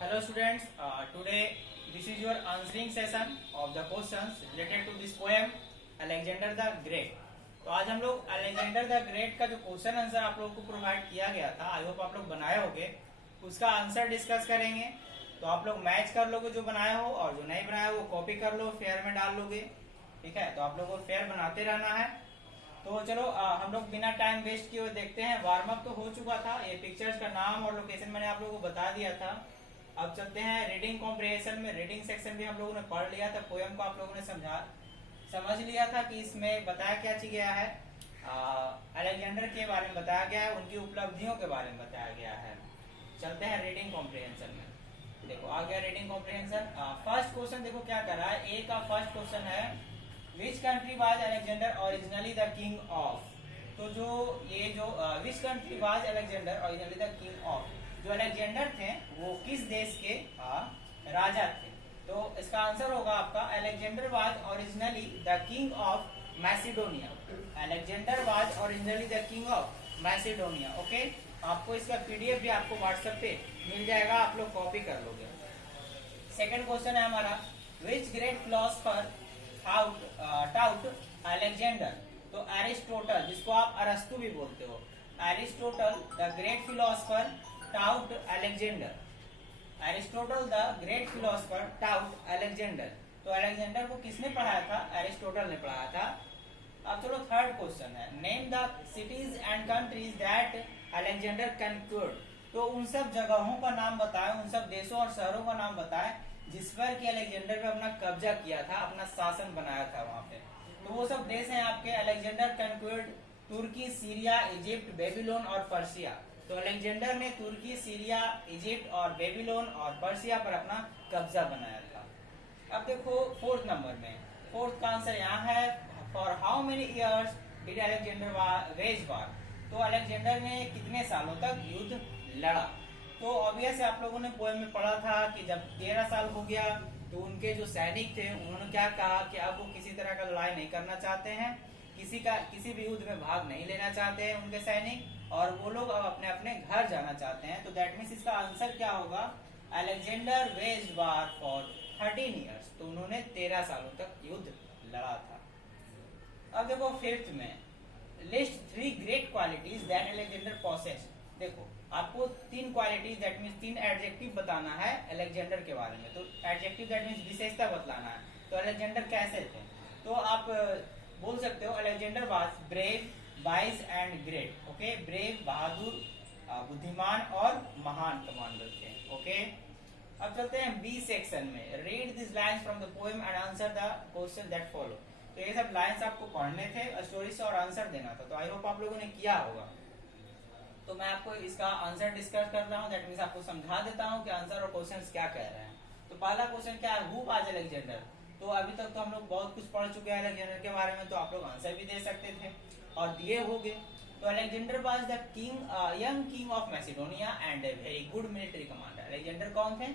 Hello students, today this is your answering session of the questions related to this poem Alexander the Great। तो आज हम लोग Alexander the great का जो question answer आप लोगों को प्रोवाइड किया गया था, आई होप आप लोग बनाए होगे, उसका आंसर डिस्कस करेंगे। तो आप लोग मैच कर लोगे जो बनाए हो, और जो नहीं बनाए वो कॉपी कर लो, फेयर में डाल लोगे। ठीक है, तो आप लोगों को फेयर बनाते रहना है। तो चलो हम लोग बिना टाइम वेस्ट किए हुए देखते हैं। वार्म अप तो हो चुका था, ये पिक्चर्स का नाम और लोकेशन मैंने आप लोगों को बता दिया था। अब चलते हैं रीडिंग कॉम्प्रिहेंशन में। रीडिंग सेक्शन भी हम लोगों ने पढ़ लिया था, पोएम को आप लोगों ने समझ लिया था कि इसमें बताया क्या चीज गया है, अलेक्जेंडर के बारे में बताया गया है, उनकी उपलब्धियों के बारे में बताया गया है। चलते हैं रीडिंग कॉम्प्रिहेंशन में। देखो आ गया रीडिंग कॉम्प्रिहेंशन। फर्स्ट क्वेश्चन देखो क्या कर रहा है। ए का फर्स्ट क्वेश्चन है, which country was Alexander originally the king of. तो जो which country was Alexander originally the king of, जो अलेक्जेंडर थे वो किस देश के राजा थे। तो इसका आंसर होगा आपका, Alexander was originally the king of Macedonia. Alexander was originally the king of Macedonia. Okay, आपको इसका पीडीएफ भी आपको व्हाट्सएप पे मिल जाएगा, आप लोग कॉपी कर लोगे। सेकंड क्वेश्चन है हमारा, विच ग्रेट फिलोसफर टाउट अलेक्जेंडर। तो एरिस्टोटल, जिसको आप अरस्तु भी बोलते हो, Aristotle the great philosopher taut Alexander. Aristotle the great philosopher taut Alexander. तो अलेक्जेंडर को किसने पढ़ाया था? एरिस्टोटल ने पढ़ाया था। अब चलो थर्ड क्वेश्चन है, name the cities and countries that Alexander conquered. तो उन सब जगहों का नाम बताएं, उन सब देशों और शहरों का नाम बताएं जिस पर कि अलेक्जेंडर ने अपना कब्जा किया था, अपना शासन बनाया था वहां पे। तो वो सब देश हैं आपके, Alexander conquered Turkey, Syria, Egypt, Babylon और पर्सिया। तो अलेक्जेंडर ने तुर्की, सीरिया, इजिप्ट और बेबीलोन और पर्सिया पर अपना कब्जा बनाया था। अब देखो फोर्थ नंबर में, फोर्थ का आंसर यहाँ है, for how many years did Alexander wage war. तो अलेक्जेंडर ने कितने सालों तक युद्ध लड़ा। तो ऑब्वियस आप लोगों ने पोएम में पढ़ा था कि जब 13 साल हो गया तो उनके जो सैनिक थे उन्होंने क्या कहा कि अब वो किसी तरह का लड़ाई नहीं करना चाहते हैं, किसी भी युद्ध में भाग नहीं लेना चाहते हैं उनके सैनिक, और वो लोग अब अपने अपने घर जाना चाहते हैं। तो दैट मीन्स इसका आंसर क्या होगा, Alexander wage war for 13 years. तो उन्होंने 13 सालों तक युद्ध लड़ा था। अब देखो फिफ्थ में, list 3 great qualities that Alexander possessed. देखो आपको 3 क्वालिटीज दैट मीन्स 3 एडजेक्टिव बताना है अलेक्जेंडर के बारे में। तो एडजेक्टिव दैट मीन्स विशेषता बतलाना है। तो अलेक्जेंडर कैसे थे, तो आप बोल सकते हो Alexander was brave, wise and great. Okay, brave बहादुर, बुद्धिमान और महान कमांडर थे। ओके, अब चलते हैं बी सेक्शन में, read this lines from the poem and answer the question that follow. तो ये सब लाइन्स आपको पढ़ने थे, स्टोरी से और आंसर देना था। तो आई होप आप लोगों ने किया होगा। तो मैं आपको इसका आंसर डिस्कस कर रहा हूँ, दैट मीन्स आपको समझा देता हूँ कि आंसर और क्वेश्चंस क्या कह रहे हैं। तो पहला क्वेश्चन क्या है, हु वाज अलेक्जेंडर। तो अभी तक तो हम लोग बहुत कुछ पढ़ चुके हैं अलेक्जेंडर के बारे में, तो आप लोग आंसर भी दे सकते थे और दिए होंगे। तो Alexander was the king, young king of Macedonia and a very good military commander. Alexander कौन थे?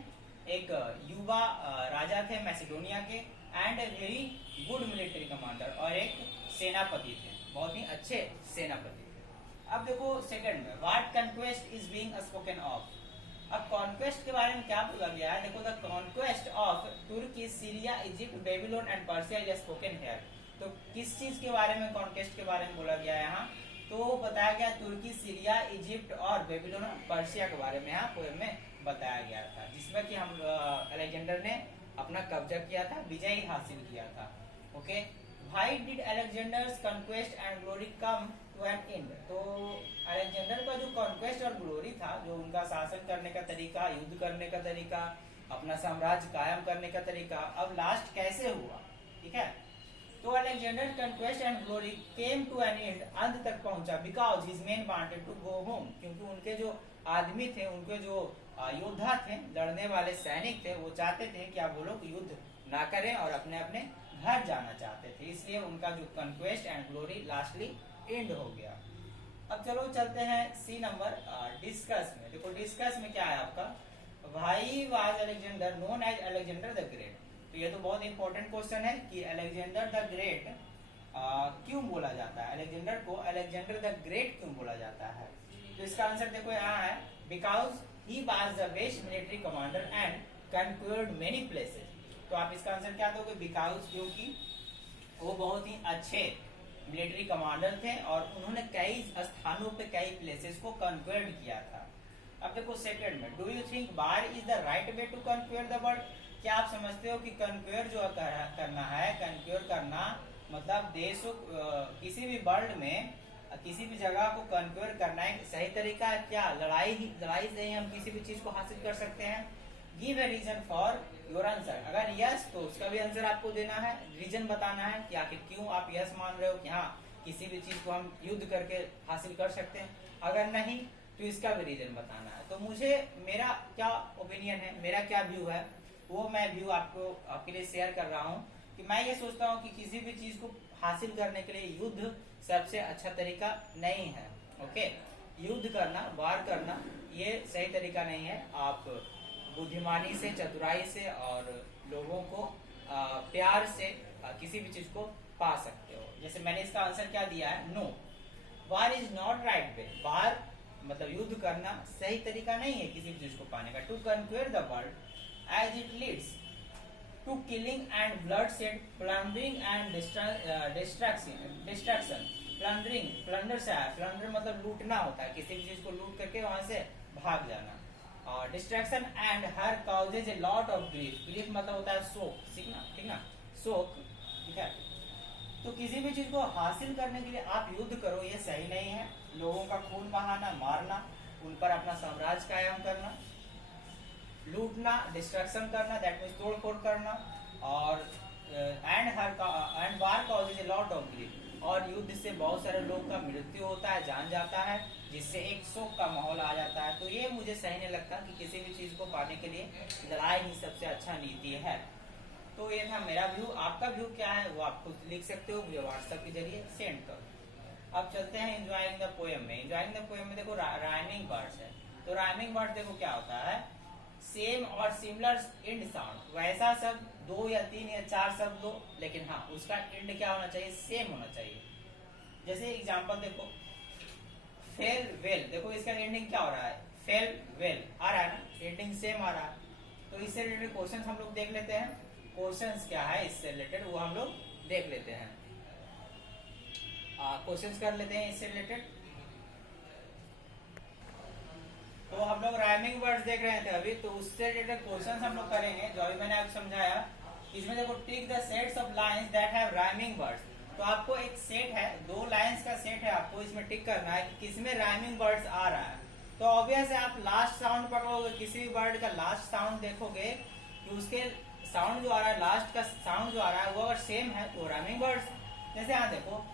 एक युवा राजा थे मैसिडोनिया के, and a very good military commander, और एक सेनापति थे, बहुत ही अच्छे सेनापति। अब देखो सेकंड में, what conquest is being spoken of. अब कॉन्क्वेस्ट के बारे में क्या बोला गया है, देखो the conquest of Turkey, Syria, Egypt, Babylon and Persia is spoken here. तो किस चीज के बारे में कॉन्क्वेस्ट के बारे में बोला गया है यहाँ, तो बताया गया तुर्की, सीरिया, इजिप्ट और बेबीलोन और पर्सिया के बारे में यहाँ पोएम में बताया गया था, जिसमें कि हम अलेक्जेंडर ने अपना कब्जा किया था, विजय हासिल किया था। Okay, why did Alexander's conquest and glory come to an end. तो अलेक्जेंडर का जो कॉन्क्वेस्ट और ग्लोरी था, जो उनका शासन करने का तरीका, युद्ध करने का तरीका, अपना साम्राज्य कायम करने का तरीका, अब लास्ट कैसे हुआ। ठीक है, तो Alexander conquest and glory came to an end, अंत तक पहुंचा, because his men wanted to go home. क्योंकि उनके जो आदमी थे, उनके जो योद्धा थे, लड़ने वाले सैनिक थे, वो चाहते थे कि अब वो लोग युद्ध ना करें और अपने अपने घर जाना चाहते थे, इसलिए उनका जो conquest and glory lastly and हो गया। अब चलो चलते हैं सी नंबर, डिस्कस में। देखो डिस्कस में क्या है आपका, why was Alexander known as Alexander the great. तो ये तो बहुत इंपॉर्टेंट क्वेश्चन है कि अलेक्जेंडर द ग्रेट क्यों बोला जाता है, अलेक्जेंडर को अलेक्जेंडर द ग्रेट क्यों बोला जाता है। तो इसका आंसर देखो यहाँ है, because he was the best military commander and conquered many places. तो आप इसका आंसर क्या दोगे? बिकॉज, क्योंकि वो बहुत ही अच्छे मिलिट्री कमांडर थे और उन्होंने कई स्थानों पे कई प्लेसेस को कंक्वर्ड किया था। अब देखो सेकंड में, do you think war is the right way to conquer the world? क्या आप समझते हो कि कंक्वेयर जो करना है, कंक्वेयर करना मतलब देशों किसी भी वर्ल्ड में किसी भी जगह को कंक्वेयर करना एक सही तरीका है क्या? लड़ाई से ही हम किसी भी चीज को हासिल कर सकते हैं। Give a reason for your answer. अगर यस तो उसका भी आंसर आपको देना है, रीजन बताना है कि आखिर क्यों आप यस मान रहे हो कि हाँ किसी भी चीज को हम युद्ध करके हासिल कर सकते हैं। अगर नहीं तो इसका भी रीजन बताना है। तो मुझे मेरा क्या ओपिनियन है, मेरा क्या व्यू है, वो मैं व्यू आपके लिए शेयर कर रहा हूँ कि मैं ये सोचता हूँ कि किसी भी चीज को हासिल करने के लिए युद्ध सबसे अच्छा तरीका नहीं है। ओके, युद्ध करना, वार करना ये सही तरीका नहीं है। आप बुद्धिमानी से, चतुराई से और लोगों को प्यार से किसी भी चीज को पा सकते हो। जैसे मैंने इसका आंसर क्या दिया है, no, war is not right way. War मतलब युद्ध करना सही तरीका नहीं है किसी भी चीज को पाने का। To conquer the world as it leads to killing and bloodshed, plundering and destruction. Plundering, plunder से आया, प्लंडर मतलब लूटना होता है, किसी भी चीज को लूट करके वहां से भाग जाना। और distraction and her causes a lot of grief. Grief मतलब होता है शोक, ठीक ना, शोक, ठीक है। तो किसी भी चीज को हासिल करने के लिए आप युद्ध करो, ये सही नहीं है। लोगों का खून बहाना, मारना, उन पर अपना साम्राज्य कायम करना, लूटना, डिस्ट्रक्शन करना, दैट मीन्स तोड़ फोड़ करना, और and war causes a lot of grief. और युद्ध से बहुत सारे लोग का मृत्यु होता है, जान जाता है, जिससे एक शोक का माहौल आ जाता है। तो ये मुझे सही नहीं लगता कि किसी भी चीज को पाने के लिए लड़ाई ही सबसे अच्छा नीति है। तो ये था मेरा व्यू। आपका व्यू क्या है वो आप खुद लिख सकते हो, व्हाट्सएप के जरिए सेंड करो। अब चलते हैं एंजॉयिंग द पोएम में। एंजॉयिंग द पोएम में देखो राइमिंग वर्ड्स है। तो राइमिंग वर्ड देखो क्या होता है, सेम और सिमिलर एंड साउंड। वैसा शब्द 2 या 3 या 4 शब्द लो, लेकिन हाँ उसका एंड क्या होना चाहिए, सेम होना चाहिए। जैसे एग्जांपल देखो, फेल वेल, देखो इसका एंडिंग क्या हो रहा है, फेल वेल आ रहा है ना, एंडिंग सेम आ रहा है। तो इससे रिलेटेड क्वेश्चन हम लोग देख लेते हैं। क्वेश्चंस क्या है इससे रिलेटेड वो हम लोग देख लेते हैं। क्वेश्चंस कर लेते हैं इससे रिलेटेड। तो हम लोग राइमिंग वर्ड्स देख रहे थे अभी, तो उससे रिलेटेड क्वेश्चंस हम लोग करेंगे जो अभी मैंने आपको समझाया। इसमें देखो, tick the sets of lines that have rhyming words. तो आपको एक सेट है, 2 लाइंस का सेट है, आपको इसमें टिक करना है कि किसमें राइमिंग वर्ड्स आ रहा है। तो ऑब्वियस है आप लास्ट साउंड पकड़ोगे, किसी भी वर्ड का लास्ट साउंड देखोगे कि उसके साउंड जो आ रहा है, लास्ट का साउंड जो आ रहा है वो अगर सेम है तो राइमिंग वर्ड्स। जैसे यहाँ देखो,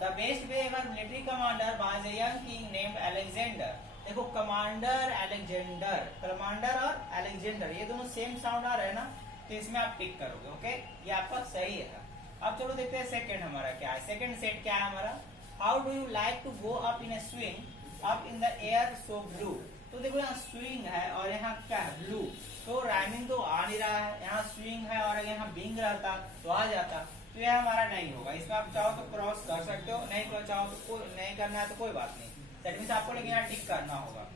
the best way ever military commander was a young king named Alexander. देखो कमांडर अलेक्जेंडर, कमांडर और अलेक्जेंडर ये दोनों सेम साउंड आ रहे हैं ना, तो इसमें आप टिक करोगे। ओके, ये आपका सही है। अब चलो देखते हैं सेकंड हमारा क्या है। सेकंड सेट क्या है हमारा, how do you like to go up in a swing up in the air so blue. तो देखो यहाँ स्विंग है और यहाँ क्या है, ब्लू। तो राइमिंग तो आ नहीं रहा है, यहाँ स्विंग है और यहाँ बिंग रहता तो आ जाता, तो यह हमारा नहीं होगा। इसमें आप चाहो तो क्रॉस कर सकते हो, नहीं तो चाहो तो नहीं करना है तो कोई बात नहीं, दैट मीन्स आपको लेकिन यहाँ टिक करना होगा।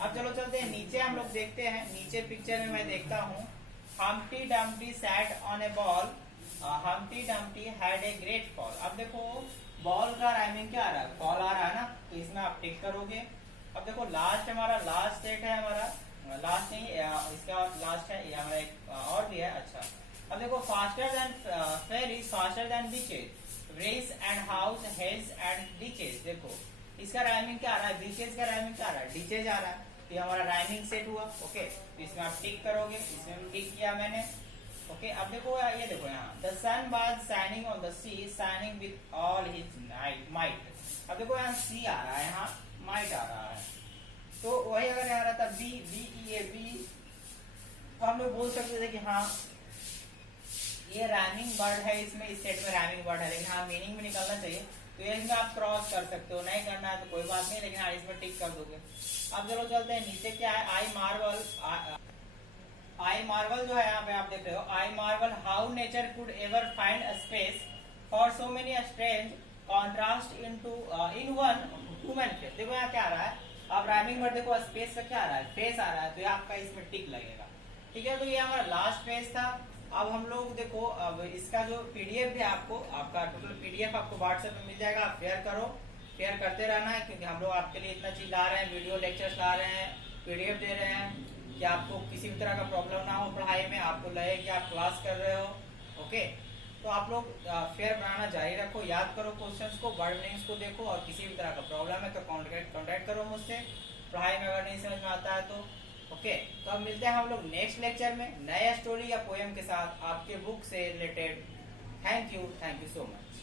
अब चलो चलते हैं नीचे, हम लोग देखते हैं नीचे पिक्चर में मैं देखता हूँ, Humpty Dumpty sat on A ball, Humpty Dumpty had a great fall. अब देखो बॉल का राइमिंग क्या आ रहा है, फॉल आ रहा है ना, तो इसमें आप टिक करोगे। अब देखो लास्ट हमारा लास्ट सेट है, हमारा लास्ट नहीं इसका लास्ट है, ये हमारा एक और भी है। अच्छा, अब देखो faster than fairies, faster than beaches, race and house, hells and ditches. देखो इसका राइमिंग क्या आ रहा है, बीचेज का राइमिंग क्या आ रहा है, डीचेज आ रहा है, तो ये हमारा राइमिंग सेट हुआ। ओके, तो इसमें आप टिक करोगे, इसमें भी टिक किया मैंने। ओके, अब देखो ये देखो यहाँ, the sun was shining on the sea, shining with all his might. अब देखो यहाँ सी आ रहा है, यहाँ माइट आ रहा है, तो वही अगर यहाँ रहता B, B E A B, तो हम लोग बोल सकते थे कि हाँ ये राइमिंग वर्ड है, इसमें इस सेट में राइमिंग वर्ड है, लेकिन हाँ मीनिंग भी निकलना चाहिए। तो ये इसमें आप क्रॉस कर सकते हो, नहीं करना है तो कोई बात नहीं, लेकिन हाँ इसमें टिक कर दोगे। अब चलो चलते हैं नीचे क्या है, आई मार्वल, आई मार्वल जो है यहाँ पे आप देख रहे हो, I marvel how nature could ever find a space for so many strange contrast in one human face. देखो यहाँ क्या आ रहा है, अब राइमिंग वर्ड देखो स्पेस का क्या आ रहा है, फेस आ रहा है, तो ये आपका इसमें टिक लगेगा। ठीक है, तो ये हमारा लास्ट पेज था। अब हम लोग देखो, अब इसका जो पीडीएफ है आपको, आपका टोटल पीडीएफ आपको व्हाट्सएप में मिल जाएगा। आप शेयर करो, शेयर करते रहना है, क्योंकि हम लोग आपके लिए इतना चीज ला रहे हैं, वीडियो लेक्चर्स ला रहे हैं, पीडीएफ दे रहे हैं कि आपको किसी भी तरह का प्रॉब्लम ना हो पढ़ाई में, आपको लगे कि आप क्लास कर रहे हो। ओके, तो आप लोग फेयर बनाना जारी रखो, याद करो क्वेश्चंस को, वर्ड मीनिंग्स को देखो, और किसी भी तरह का प्रॉब्लम है तो कॉन्टेक्ट करो मुझसे, पढ़ाई में अगर नहीं समझ में आता है तो। ओके, तो अब मिलते हैं हम लोग नेक्स्ट लेक्चर में नया स्टोरी या पोएम के साथ आपके बुक से related. Thank you so much.